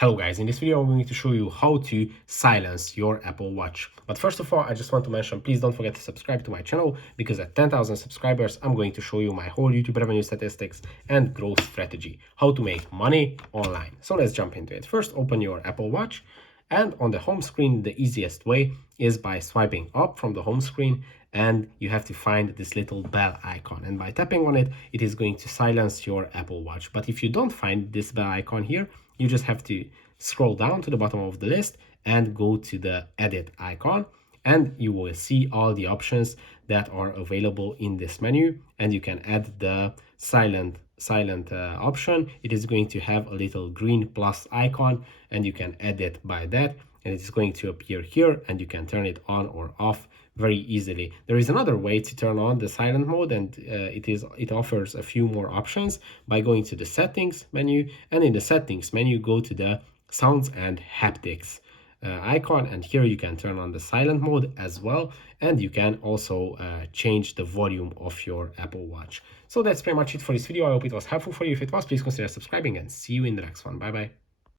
Hello guys, in this video I'm going to show you how to silence your Apple Watch. But first of all, I just want to mention, please don't forget to subscribe to my channel, because at 10,000 subscribers I'm going to show you my whole YouTube revenue statistics and growth strategy, how to make money online. So let's jump into it. First, open your Apple Watch, and on the home screen the easiest way is by swiping up from the home screen, and you have to find this little bell icon, and by tapping on it, it is going to silence your Apple Watch. But if you don't find this bell icon here, you just have to scroll down to the bottom of the list and go to the edit icon, and you will see all the options that are available in this menu, and you can add the silent option. It is going to have a little green plus icon, and you can edit by that, and it's going to appear here, and you can turn it on or off very easily. There is another way to turn on the silent mode, and it offers a few more options by going to the settings menu, and in the settings menu go to the sounds and haptics icon, and here you can turn on the silent mode as well, and you can also change the volume of your Apple Watch. So that's pretty much it for this video. I hope it was helpful for you. If it was, please consider subscribing, and see you in the next one. Bye bye.